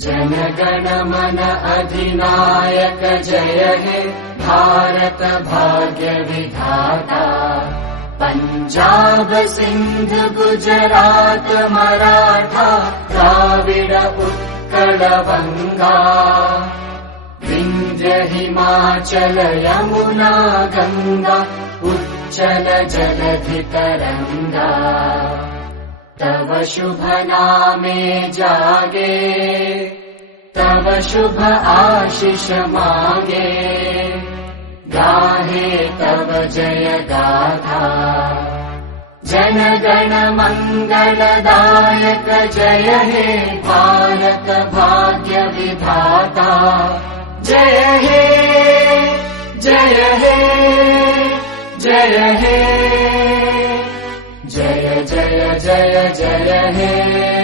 जन गण मन अधिनायक जय हे भारत भाग्य विधाता। पंजाब सिंध गुजरात मराठा द्राविड उत्कल बंगा। विंध्य हिमाचल यमुना गंगा उच्चल जलधि तरंगा। तव शुभ नामे जागे तव शुभ आशीष मागे। गाहे तव जय गाथा जन गण मंगलदायक जय हे भारत भाग्य विधाता। जय हे जय हे जय हे जय जय जय जय हे।